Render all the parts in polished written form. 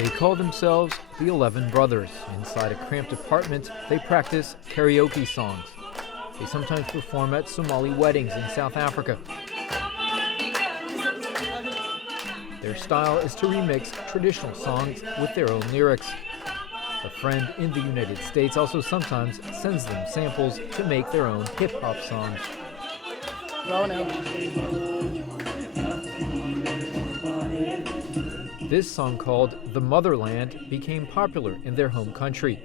They call themselves the 11 Brothers. Inside a cramped apartment, they practice karaoke songs. They sometimes perform at Somali weddings in South Africa. Their style is to remix traditional songs with their own lyrics. A friend in the United States also sometimes sends them samples to make their own hip-hop songs. This song, called The Motherland, became popular in their home country.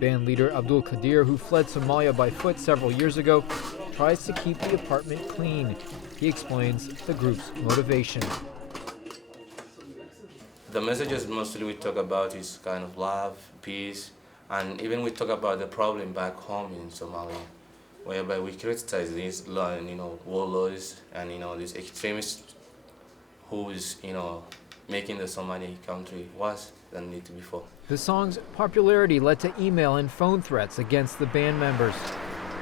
Band leader Abdul Qadir, who fled Somalia by foot several years ago, tries to keep the apartment clean. He explains the group's motivation. The messages mostly we talk about is kind of love, peace, and even we talk about the problem back home in Somalia, whereby we criticize these, warlords and these extremists who is making the Somali country worse than it before. The song's popularity led to email and phone threats against the band members.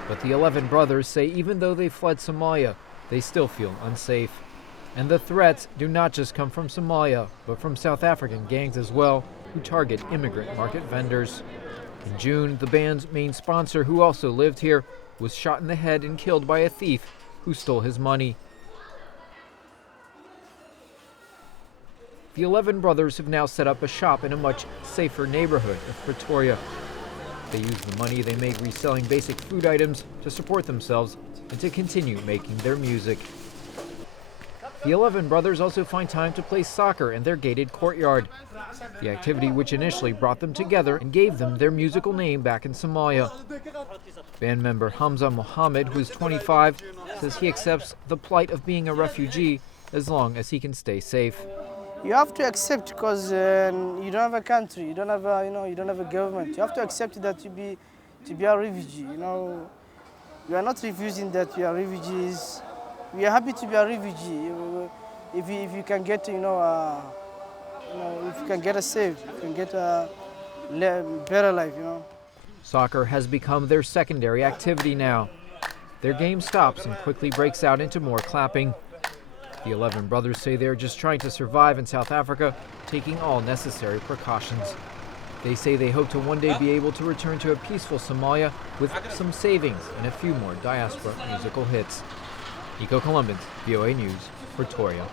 But the 11 Brothers say even though they fled Somalia, they still feel unsafe. And the threats do not just come from Somalia, but from South African gangs as well, who target immigrant market vendors. In June, the band's main sponsor, who also lived here, was shot in the head and killed by a thief who stole his money. The 11 Brothers have now set up a shop in a much safer neighborhood of Pretoria. They use the money they make reselling basic food items to support themselves and to continue making their music. The 11 Brothers also find time to play soccer in their gated courtyard, the activity which initially brought them together and gave them their musical name back in Somalia. Band member Hamza Mohammed, who is 25, says he accepts the plight of being a refugee as long as he can stay safe. You have to accept, because you don't have a country, you don't have you don't have a government. You have to accept that to be a refugee. We are not refusing that we are refugees. We are happy to be a refugee. If you can get, if you can get a safe, you can get a better life, Soccer has become their secondary activity now. Their game stops and quickly breaks out into more clapping. The 11 Brothers say they're just trying to survive in South Africa, taking all necessary precautions. They say they hope to one day be able to return to a peaceful Somalia with some savings and a few more diaspora musical hits. Nico Columbans, VOA News, Pretoria.